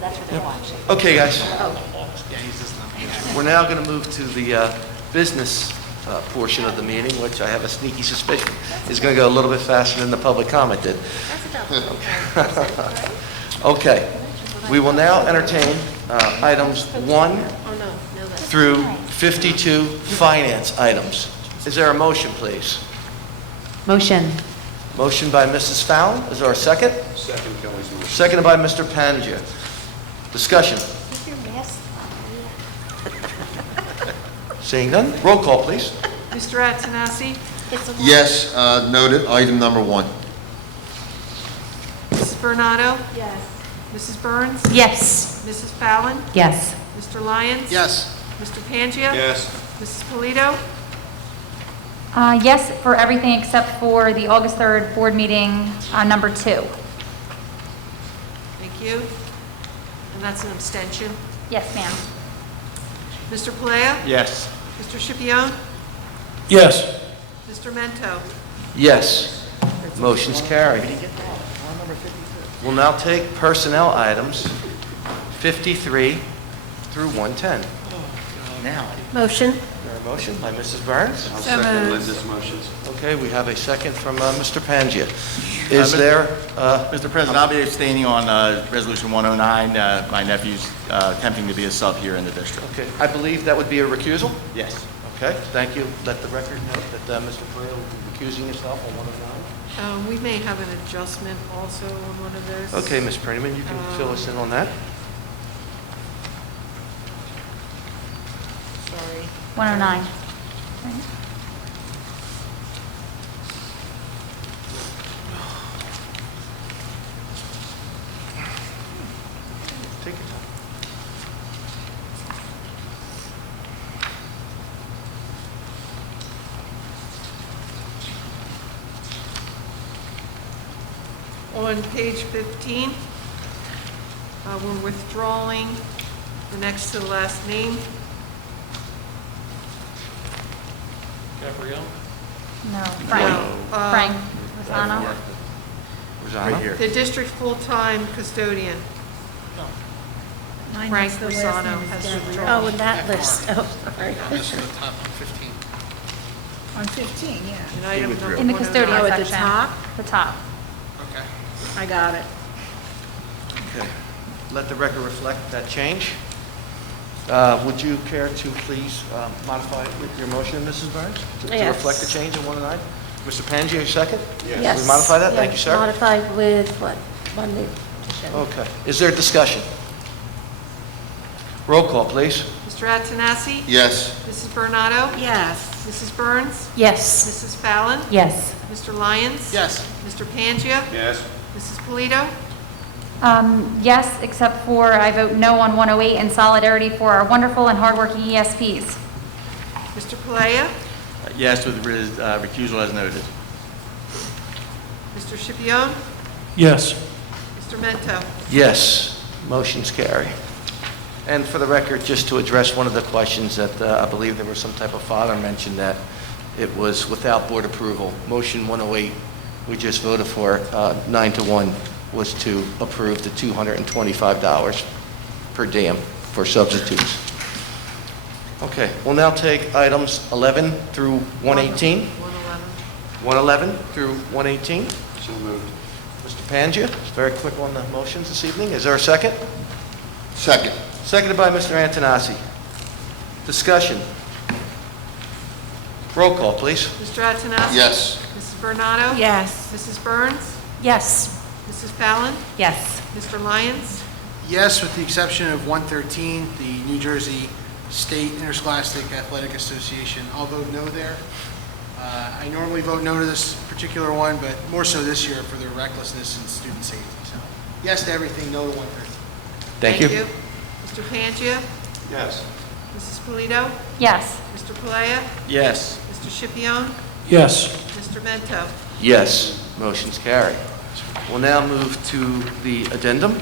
That's what they're watching. Okay, guys. We're now going to move to the business portion of the meeting, which I have a sneaky suspicion is going to go a little bit faster than the public comment did. That's about Okay. We will now entertain items 1 through 52 finance items. Is there a motion, please? Motion. Motion by Mrs. Fallon. Is there a second? Second, Kelly's motion. Seconded by Mr. Pangia. Discussion. Is your mask Seeing none, roll call, please. Mr. Attanasi? Yes, noted, item number 1. Mrs. Bernardo? Yes. Mrs. Burns? Yes. Mrs. Fallon? Yes. Mr. Lyons? Yes. Mr. Pangia? Yes. Mrs. Polito? Yes, for everything except for the August 3rd board meeting, number 2. Thank you. And that's an abstention. Yes, ma'am. Mr. Palea? Yes. Mr. Scipione? Yes. Mr. Mento? Yes. Motion's carried. We'll now take personnel items 53 through 110. Motion. Is there a motion by Mrs. Burns? I'll second Linda's motions. Okay, we have a second from Mr. Pangia. Is there, Mr. President, I'll be abstaining on Resolution 109. My nephew's attempting to be a sub here in the district. okay, I believe that would be a recusal? Yes. Okay, thank you. Let the record note that Mr. Paleo will be recusing himself on 109. We may have an adjustment also on one of those. Okay, Ms. Prenderman, you can fill us in on that. Sorry. 109. Take your time. On page 15, we're withdrawing the next to the last name. Gabrielle? No, Frank. Frank Rosano. Rosanna? Right here. The district full-time custodian. Frank Rosano has withdrawn. Oh, in that list. Oh, sorry. On 15, yeah. In item number In the 109. custodian Oh, at the section. top? The top. I got it. Okay. Let the record reflect that change. Would you care to please modify your motion, Mrs. Burns? To Yes. reflect the change in 109? Mr. Pangia, your second? Yes. We modify that? Thank you, Yes, sir. Modified with what? One new addition. Okay. Is there discussion? Roll call, please. Mr. Attanasi? Yes. Mrs. Bernardo? Yes. Mrs. Burns? Yes. Mrs. Fallon? Yes. Mr. Lyons? Yes. Mr. Pangia? Yes. Mrs. Polito? Yes, except for I vote no on 108 in solidarity for our wonderful and hardworking ESPs. Mr. Palea? Yes, with recusal as noted. Mr. Scipione? Yes. Mr. Mento? Yes. Motion's carry. And for the record, just to address one of the questions that I believe there was some type of father mentioned that it was without board approval. Motion 108, we just voted for 9-1 was to approve the $225 per diem for substitutes. Okay, we'll now take items 11 through 118. 111 through 118. So moved. Mr. Pangia, very quick on the motions this evening. Is there a second? Second. Seconded by Mr. Antonassi. Discussion. Roll call, please. Mr. Attanasi? Yes. Mrs. Bernardo? Yes. Mrs. Burns? Yes. Mrs. Fallon? Yes. Mr. Lyons? Yes, with the exception of 113, the New Jersey State Interscholastic Athletic Association. I'll vote no there. I normally vote no to this particular one, but more so this year for their recklessness and student safety. So yes to everything, no to 113. Thank you. Mr. Pangia? Yes. Mrs. Polito? Yes. Mr. Palea? Yes. Mr. Scipione? Yes. Mr. Mento? Yes, motion's carried. We'll now move to the addendum.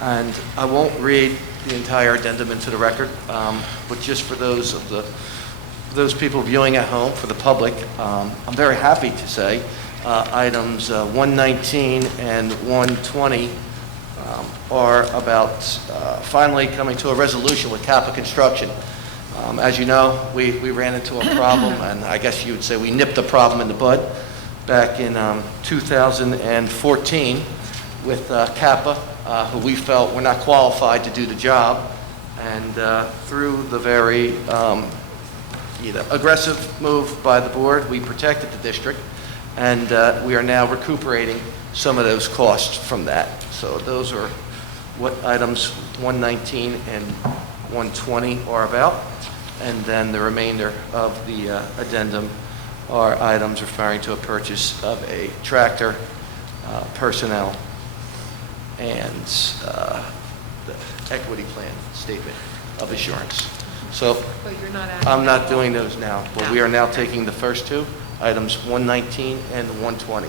And I won't read the entire addendum into the record, but just for those people viewing at home, for the public, I'm very happy to say items 119 and 120 are about finally coming to a resolution with Kappa Construction. As you know, we ran into a problem, and I guess you would say we nipped the problem in the bud back in 2014 with Kappa, who we felt were not qualified to do the job. And through the very aggressive move by the board, we protected the district, and we are now recuperating some of those costs from that. So those are what items 119 and 120 are about. And then the remainder of the addendum are items referring to a purchase of a tractor, personnel, and the equity plan statement of assurance. So But you're not acting. I'm not doing those now, but No. we are now taking the first two, items 119 and 120.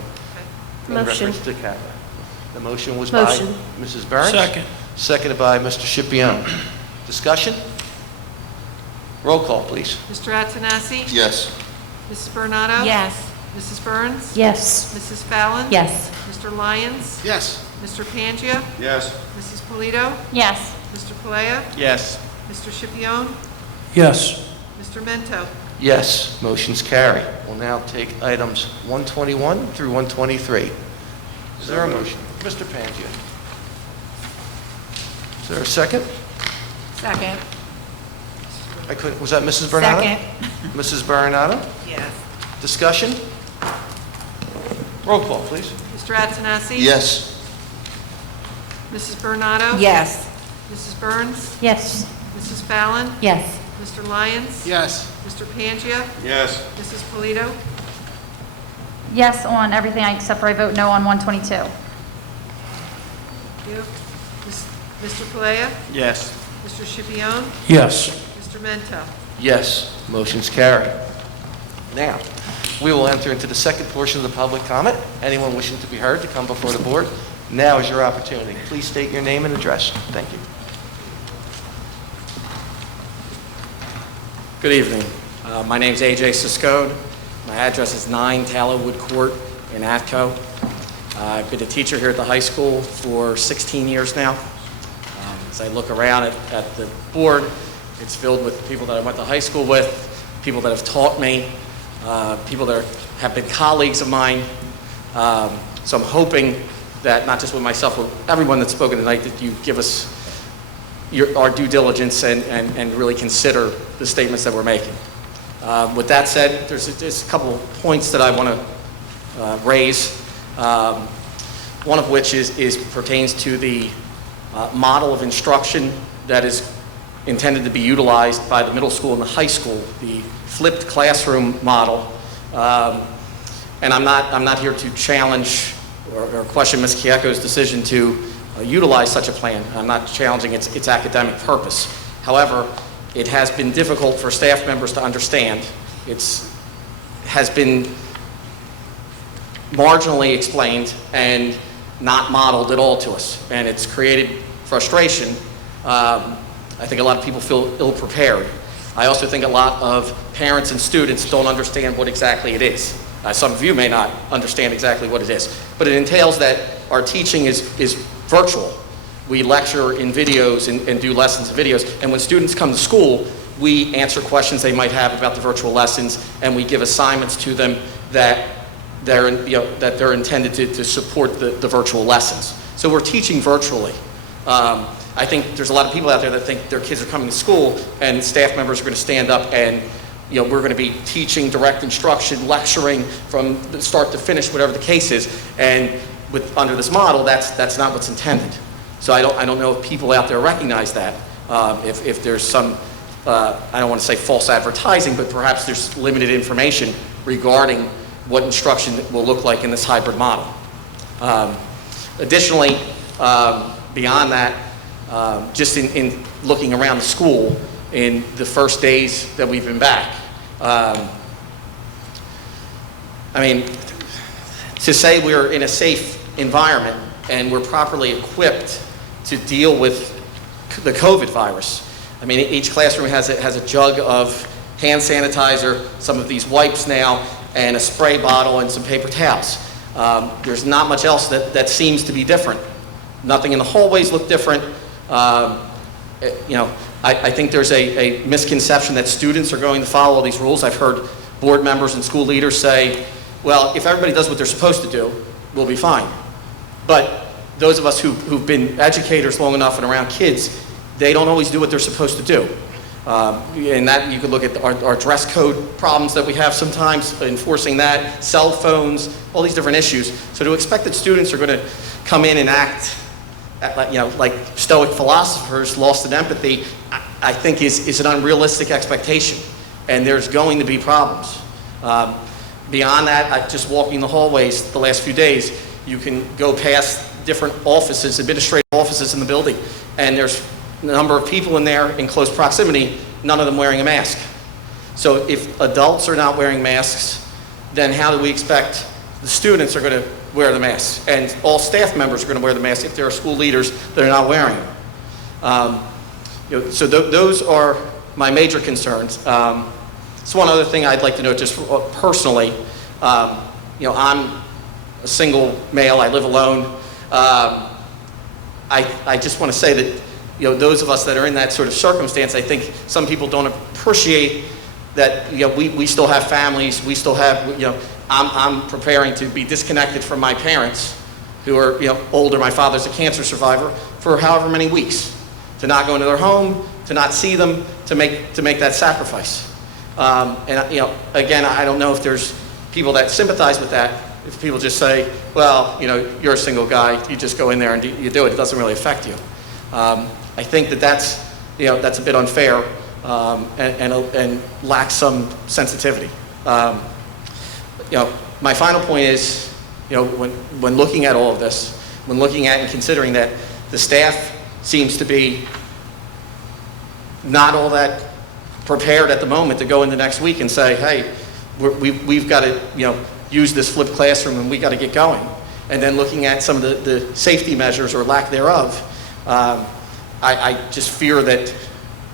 In Motion. reference to Kappa. The motion was by Motion. Mrs. Burns. Second. Seconded by Mr. Scipione. Discussion? Roll call, please. Mr. Attanassi? Yes. Mrs. Bernado? Yes. Mrs. Burns? Yes. Mrs. Fallon? Yes. Mr. Lyons? Yes. Mr. Pangia? Yes. Mrs. Polito? Yes. Mr. Palea? Yes. Mr. Scipione? Yes. Mr. Mento? Yes, motion's carry. We'll now take items 121 through 123. Is there a motion? Mr. Pangia. Is there a second? Second. I couldn't, was that Mrs. Bernado? Second. Mrs. Bernado? Yes. Discussion? Roll call, please. Mr. Attanassi? Yes. Mrs. Bernado? Yes. Mrs. Burns? Yes. Mrs. Fallon? Yes. Mr. Lyons? Yes. Mr. Pangia? Yes. Mrs. Polito? Yes on everything except for I vote no on 122. You? Mr. Palea? Yes. Mr. Scipione? Yes. Mr. Mento? Yes, motion's carried. Now, we will enter into the second portion of the public comment. Anyone wishing to be heard to come before the board, now is your opportunity. Please state your name and address. Thank you. Good evening. My name's AJ Cisco. My address is 9 Tallowood Court in Atco. I've been a teacher here at the high school for 16 years now. As I look around at the board, it's filled with people that I went to high school with, people that have taught me, people that have been colleagues of mine. So I'm hoping that not just with myself, but everyone that's spoken tonight, that you give us our due diligence and really consider the statements that we're making. With that said, there's a couple of points that I want to raise. One of which pertains to the model of instruction that is intended to be utilized by the middle school and the high school, the flipped classroom model. And I'm not here to challenge or question Ms. Kieko's decision to utilize such a plan. I'm not challenging its academic purpose. However, it has been difficult for staff members to understand. Has been marginally explained and not modeled at all to us. And it's created frustration. I think a lot of people feel ill-prepared. I also think a lot of parents and students don't understand what exactly it is. Some of you may not understand exactly what it is, but it entails that our teaching is virtual. We lecture in videos and do lessons in videos, and when students come to school, we answer questions they might have about the virtual lessons, and we give assignments to them that they're intended to support the virtual lessons. So we're teaching virtually. I think there's a lot of people out there that think their kids are coming to school and staff members are going to stand up and we're going to be teaching direct instruction, lecturing from the start to finish, whatever the case is. And under this model, that's not what's intended. So I don't know if people out there recognize that. If there's some, I don't want to say false advertising, but perhaps there's limited information regarding what instruction will look like in this hybrid model. Additionally, beyond that, just in looking around the school in the first days that we've been back, I mean, to say we're in a safe environment and we're properly equipped to deal with the COVID virus. I mean, each classroom has a jug of hand sanitizer, some of these wipes now, and a spray bottle and some paper towels. There's not much else that seems to be different. Nothing in the hallways look different. You know, I think there's a misconception that students are going to follow all these rules. I've heard board members and school leaders say, well, if everybody does what they're supposed to do, we'll be fine. But those of us who've been educators long enough and around kids, they don't always do what they're supposed to do. And that, you could look at our dress code problems that we have sometimes, enforcing that, cell phones, all these different issues. So to expect that students are going to come in and act, you know, like stoic philosophers lost in empathy, I think is an unrealistic expectation. And there's going to be problems. Beyond that, just walking the hallways the last few days, you can go past different offices, administrative offices in the building, and there's a number of people in there in close proximity, none of them wearing a mask. So if adults are not wearing masks, then how do we expect the students are going to wear the masks? And all staff members are going to wear the masks if there are school leaders that are not wearing them. You know, so those are my major concerns. So one other thing I'd like to note just personally, you know, I'm a single male, I live alone. I just want to say that, you know, those of us that are in that sort of circumstance, I think some people don't appreciate that, you know, we still have families, we still have, you know, I'm preparing to be disconnected from my parents who are, you know, older. My father's a cancer survivor, for however many weeks, to not go into their home, to not see them, to make that sacrifice. And, you know, again, I don't know if there's people that sympathize with that. If people just say, well, you know, you're a single guy, you just go in there and you do it, it doesn't really affect you. I think that's, you know, that's a bit unfair and lacks some sensitivity. You know, my final point is, you know, when looking at all of this, when looking at and considering that the staff seems to be not all that prepared at the moment to go into next week and say, hey, we've got to, you know, use this flipped classroom and we got to get going. And then looking at some of the safety measures or lack thereof, I just fear that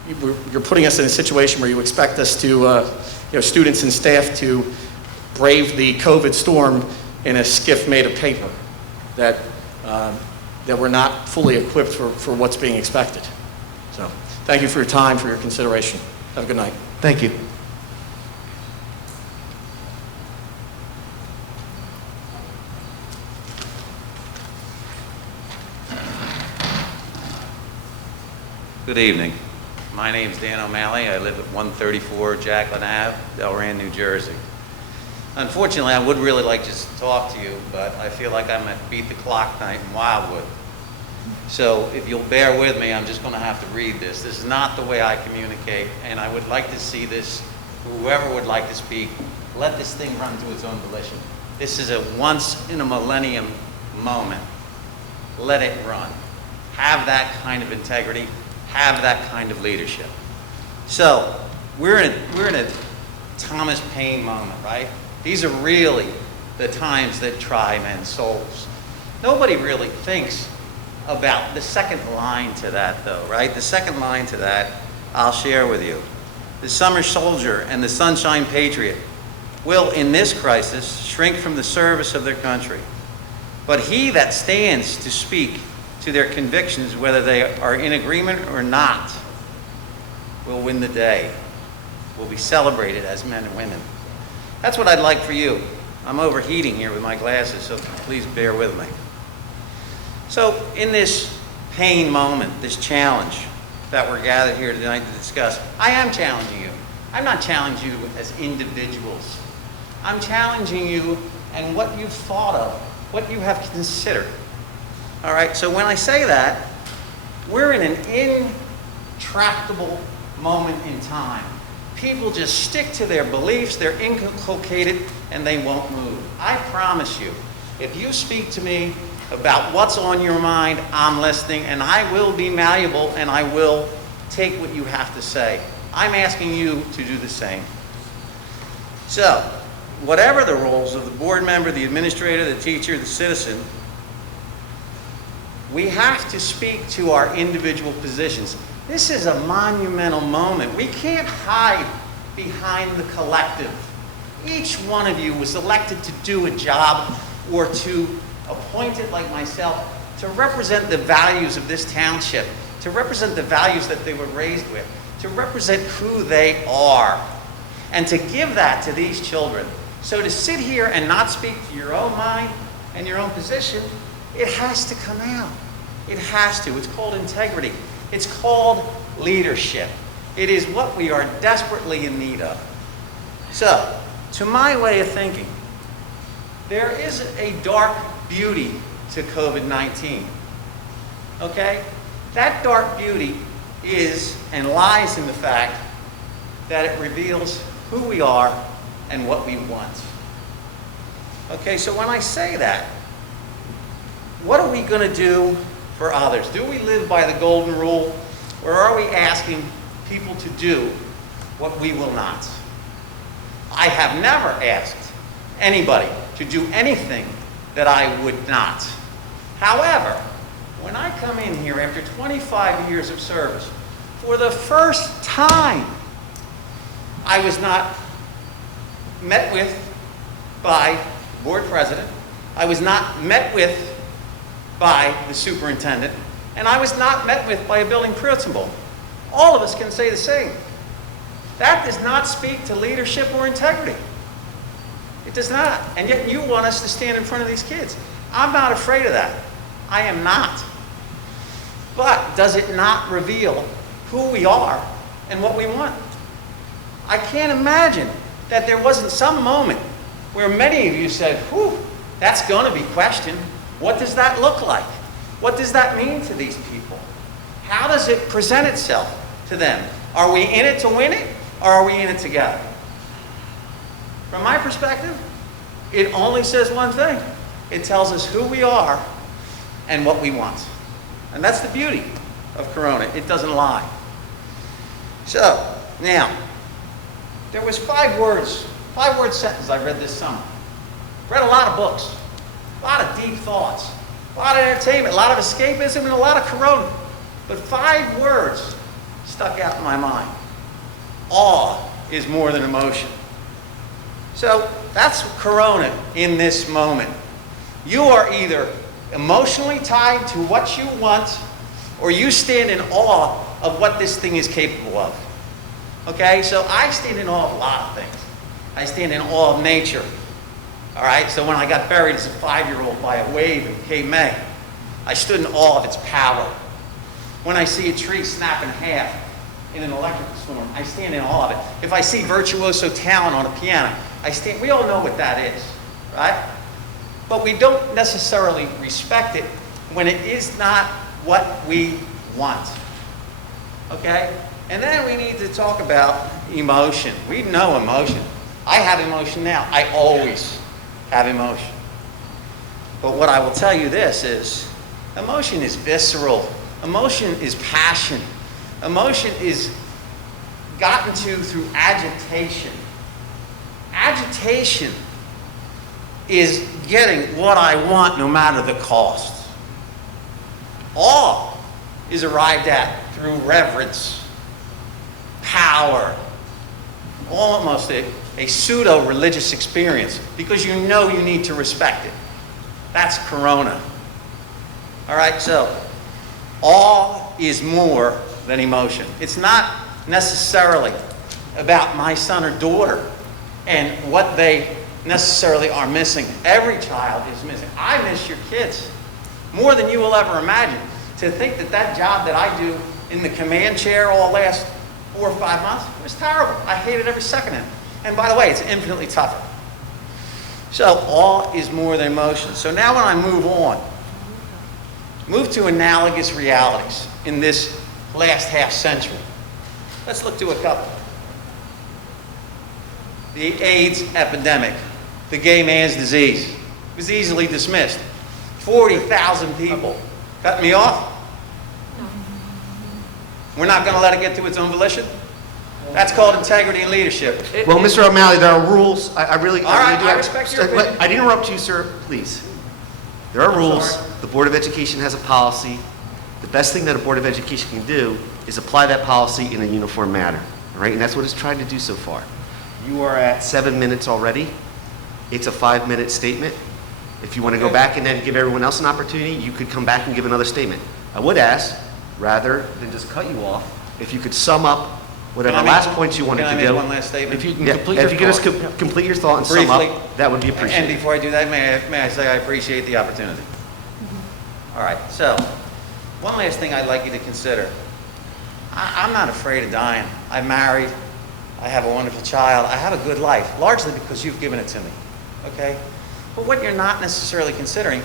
you're putting us in a situation where you expect us to, you know, students and staff to brave the COVID storm in a skiff made of paper, that we're not fully equipped for what's being expected. So thank you for your time, for your consideration. Have a good night. Thank you. Good evening. My name's Dan OMalley. I live at 134 Jacqueline Ave, Delran, New Jersey. Unfortunately, I would really like to talk to you, but I feel like I'm at beat the clock night in Wildwood. So if you'll bear with me, I'm just going to have to read this. This is not the way I communicate, and I would like to see this, whoever would like to speak, let this thing run to its own volition. This is a once-in-a-millennium moment. Let it run. Have that kind of integrity. Have that kind of leadership. So we're in a Thomas Paine moment, right? These are really the times that try men's souls. Nobody really thinks about the second line to that, though, right? The second line to that, I'll share with you. The summer soldier and the sunshine patriot will, in this crisis, shrink from the service of their country. But he that stands to speak to their convictions, whether they are in agreement or not, will win the day, will be celebrated as men and women. That's what I'd like for you. I'm overheating here with my glasses, so please bear with me. So in this pain moment, this challenge that we're gathered here tonight to discuss, I am challenging you. I'm not challenging you as individuals. I'm challenging you and what you've thought of, what you have considered. All right, so when I say that, we're in an intractable moment in time. People just stick to their beliefs, they're inculcated, and they won't move. I promise you, if you speak to me about what's on your mind, I'm listening, and I will be malleable, and I will take what you have to say. I'm asking you to do the same. So, whatever the roles of the board member, the administrator, the teacher, the citizen, we have to speak to our individual positions. This is a monumental moment. We can't hide behind the collective. Each one of you was elected to do a job or to, appointed like myself, to represent the values of this township, to represent the values that they were raised with, to represent who they are, and to give that to these children. So to sit here and not speak to your own mind and your own position, it has to come out. It has to. It's called integrity. It's called leadership. It is what we are desperately in need of. So, to my way of thinking, there is a dark beauty to COVID-19. Okay? That dark beauty is and lies in the fact that it reveals who we are and what we want. Okay, so when I say that, what are we going to do for others? Do we live by the golden rule, or are we asking people to do what we will not? I have never asked anybody to do anything that I would not. However, when I come in here after 25 years of service, for the first time, I was not met with by the board president, I was not met with by the superintendent, and I was not met with by a building principal. All of us can say the same. That does not speak to leadership or integrity. It does not. And yet you want us to stand in front of these kids. I'm not afraid of that. I am not. But does it not reveal who we are and what we want? I can't imagine that there wasn't some moment where many of you said, whew, that's going to be questioned. What does that look like? What does that mean to these people? How does it present itself to them? Are we in it to win it, or are we in it together? From my perspective, it only says one thing. It tells us who we are and what we want. And that's the beauty of Corona. It doesn't lie. So, now, there was 5-word sentence I read this summer. Read a lot of books, a lot of deep thoughts, a lot of entertainment, a lot of escapism, and a lot of Corona. But 5 words stuck out in my mind. Awe is more than emotion. So that's Corona in this moment. You are either emotionally tied to what you want, or you stand in awe of what this thing is capable of. Okay, so I stand in awe of a lot of things. I stand in awe of nature. All right, so when I got buried as a 5-year-old by a wave in Cape May, I stood in awe of its power. When I see a tree snap in half in an electrical storm, I stand in awe of it. If I see virtuoso talent on a piano, we all know what that is, right? But we don't necessarily respect it when it is not what we want, okay? And then we need to talk about emotion. We know emotion. I have emotion now. I always have emotion. But what I will tell you this is, emotion is visceral. Emotion is passion. Emotion is gotten to through agitation. Agitation is getting what I want no matter the cost. Awe is arrived at through reverence, power, almost a pseudo-religious experience because you know you need to respect it. That's Corona. All right, so awe is more than emotion. It's not necessarily about my son or daughter and what they necessarily are missing. Every child is missing. I miss your kids more than you will ever imagine. To think that that job that I do in the command chair all last 4 or 5 months was terrible. I hated every second of it. And by the way, it's infinitely tougher. So awe is more than emotion. So now when I move to analogous realities in this last half century. Let's look to a couple. The AIDS epidemic, the gay man's disease, was easily dismissed. 40,000 people. Cut me off? We're not going to let it get to its own volition? That's called integrity and leadership. Well, Mr. OMalley, there are rules. I really All right, do I have- respect your opinion. I'd interrupt you, sir, please. There are rules. The Board of Education has a policy. The best thing that a Board of Education can do is apply that policy in a uniform manner, all right? And that's what it's tried to do so far. You are at 7 minutes already. It's a 5-minute statement. If you want to go back and then give everyone else an opportunity, you could come back and give another statement. I would ask, rather than just cut you off, if you could sum up whatever Can I make last one- points you wanted to do. Can I make one last statement? If you can Yeah, complete if your you could just thought. complete your thought and sum Briefly. up, that would be And appreciated. before I do that, may I say I appreciate the opportunity. All right, so, one last thing I'd like you to consider. I'm not afraid of dying. I'm married, I have a wonderful child, I have a good life, largely because you've given it to me, okay? But what you're not necessarily considering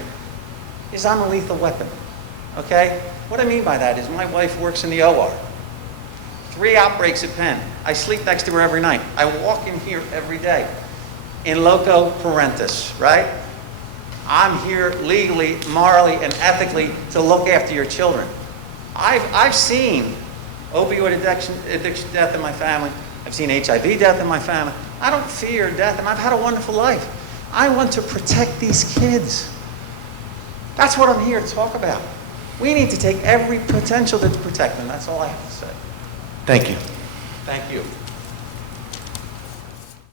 is I'm a lethal weapon, okay? What I mean by that is my wife works in the OR. 3 outbreaks at Penn. I sleep next to her every night. I walk in here every day. In loco parentis, right? I'm here legally, morally, and ethically to look after your children. I've seen opioid addiction death in my family. I've seen HIV death in my family. I don't fear death, and I've had a wonderful life. I want to protect these kids. That's what I'm here to talk about. We need to take every potential to protect them. That's all I have to say. Thank you. Thank you.